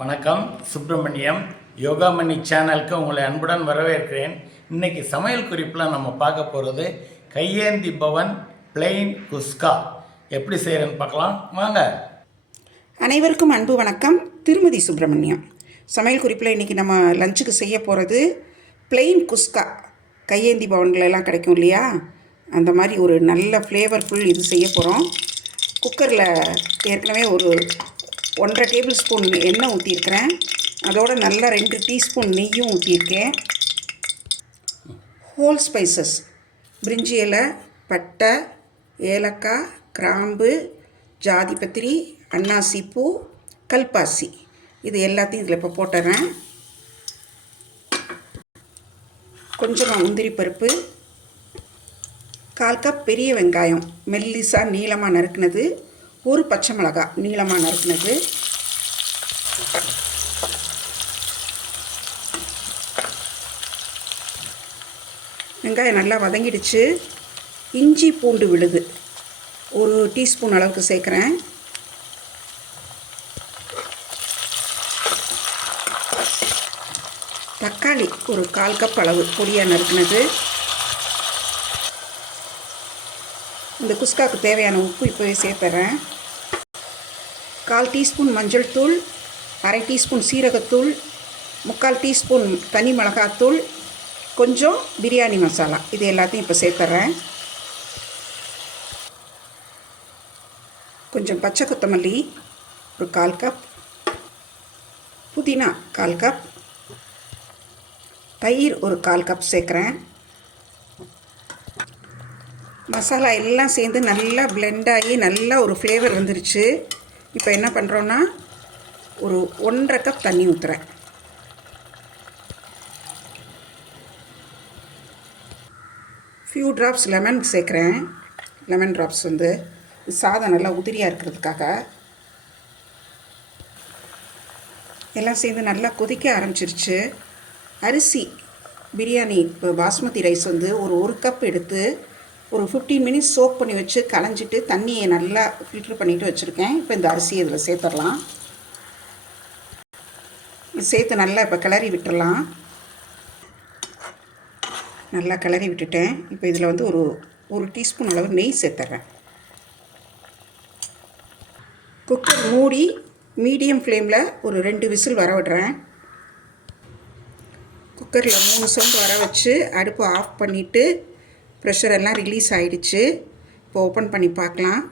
வணக்கம். சுப்பிரமணியம் யோகாமணி சேனலுக்கு உங்களை அன்புடன் வரவேற்கிறேன். இன்றைக்கி சமையல் குறிப்பில் நம்ம பார்க்க போகிறது கையேந்தி பவன் பிளெயின் குஸ்கா எப்படி செய்கிறேன்னு பார்க்கலாம் வாங்க. அனைவருக்கும் அன்பு வணக்கம். திருமதி சுப்பிரமணியம். சமையல் குறிப்பில் இன்றைக்கி நம்ம லஞ்சுக்கு செய்ய போகிறது பிளெயின் குஸ்கா. கையேந்தி பவன்களெல்லாம் கிடைக்கும் இல்லையா, அந்த மாதிரி ஒரு நல்ல ஃப்ளேவர்ஃபுல் இது செய்ய போகிறோம். குக்கரில் ஏற்கனவே ஒரு 1.5 டேபிள் ஸ்பூன் எண்ணெய் ஊற்றிருக்கிறேன். அதோடு நல்லா 2 டீஸ்பூன் நெய்யும் ஊற்றியிருக்கேன். ஹோல் ஸ்பைசஸ், பிரிஞ்சி இலை, பட்டை, ஏலக்காய், கிராம்பு, ஜாதிபத்திரி, அன்னாசிப்பூ, கல்பாசி, இது எல்லாத்தையும் இதில் இப்போ போட்டுறேன். கொஞ்சமாக முந்திரி பருப்பு, 1/4 கப் பெரிய வெங்காயம் மெல்லிசாக நீளமாக நறுக்குனது, ஒரு பச்சை மிளகாய் நீளமாக நறுக்குனது, வெங்காயம் நல்லா வதங்கிடுச்சு. இஞ்சி பூண்டு விழுது ஒரு டீஸ்பூன் அளவுக்கு சேர்க்குறேன். தக்காளி ஒரு 1/4 கப் அளவு பொடியாக நறுக்குனது. இந்த குஸ்காவுக்கு தேவையான உப்பு இப்போவே சேர்த்துறேன். 1/4 டீஸ்பூன் மஞ்சள் தூள், 1/2 டீஸ்பூன் சீரகத்தூள், 3/4 டீஸ்பூன் தனி மிளகாத்தூள், கொஞ்சம் பிரியாணி மசாலா, இது எல்லாத்தையும் இப்போ சேர்த்துறேன். கொஞ்சம் பச்சை கொத்தமல்லி ஒரு 1/4 கப், புதினா 1/4 கப், தயிர் ஒரு 1/4 கப் சேர்க்குறேன். மசாலா எல்லாம் சேர்ந்து நல்லா பிளெண்ட் ஆகி நல்லா ஒரு ஃப்ளேவர் வந்துருச்சு. இப்போ என்ன பண்ணுறோன்னா ஒரு 1.5 கப் தண்ணி ஊற்றுறேன். ஃபியூ ட்ராப்ஸ் லெமன் சேர்க்குறேன். லெமன் ட்ராப்ஸ் வந்து சாதம் நல்லா உதிரியாக இருக்கிறதுக்காக. எல்லாம் சேர்ந்து நல்லா கொதிக்க ஆரம்பிச்சிருச்சு. அரிசி பிரியாணி இப்போ பாஸ்மதி ரைஸ் வந்து ஒரு கப் எடுத்து ஒரு 15 மினிட்ஸ் சோக் பண்ணி வச்சு களைஞ்சிட்டு தண்ணியை நல்லா ஃபில்ட்ரு பண்ணிவிட்டு வச்சுருக்கேன். இப்போ இந்த அரிசியை இதில் சேர்த்துடலாம். சேர்த்து நல்லா இப்போ கிளறி விட்டுடலாம். நல்லா கிளறி விட்டுட்டேன். இப்போ இதில் வந்து ஒரு டீஸ்பூன் அளவு நெய் சேர்த்துட்றேன். குக்கர் மூடி மீடியம் ஃப்ளேமில் ஒரு 2 விசில் வர விடுறேன். குக்கரில் 3 சவுண்டு வர வச்சு அடுப்பு ஆஃப் பண்ணிவிட்டு ப்ரெஷர் எல்லாம் ரிலீஸ் ஆகிடுச்சு. இப்போ ஓப்பன் பண்ணி பார்க்கலாம்.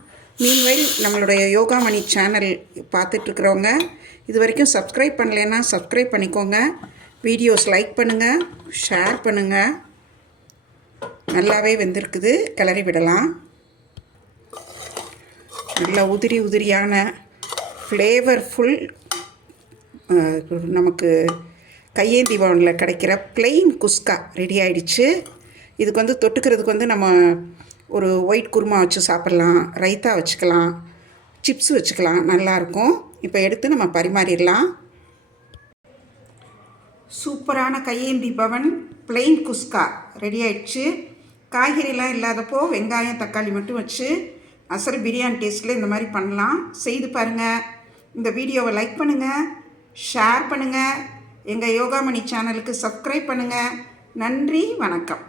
மீன்வைல் நம்மளுடைய யோகாமணி சேனல் பார்த்துட்ருக்குறவங்க இது வரைக்கும் சப்ஸ்கிரைப் பண்ணலைன்னா சப்ஸ்கிரைப் பண்ணிக்கோங்க. வீடியோஸ் லைக் பண்ணுங்கள், ஷேர் பண்ணுங்கள். நல்லாவே வெந்திருக்குது. கிளறி விடலாம். நல்லா உதிரியான ஃப்ளேவர்ஃபுல் நமக்கு கையேந்தி பவனில் கிடைக்கிற பிளெயின் குஸ்கா ரெடி ஆகிடுச்சு. இதுக்கு வந்து தொட்டுக்கிறதுக்கு வந்து நம்ம ஒரு ஒயிட் குருமா வச்சு சாப்பிட்லாம், ரைத்தா வச்சுக்கலாம், சிப்ஸ் வச்சுக்கலாம், நல்லாயிருக்கும். இப்போ எடுத்து நம்ம பரிமாறிடலாம். சூப்பரான கையேந்தி பவன் பிளெயின் குஸ்கா ரெடி ஆகிடுச்சு. காய்கறிலாம் இல்லாதப்போ வெங்காயம் தக்காளி மட்டும் வச்சு அசல் பிரியாணி டேஸ்ட்டில் இந்த மாதிரி பண்ணலாம். செய்து பாருங்கள். இந்த வீடியோவை லைக் பண்ணுங்கள், ஷேர் பண்ணுங்கள், எங்கள் யோகாமணி சேனலுக்கு சப்ஸ்கிரைப் பண்ணுங்கள். நன்றி, வணக்கம்.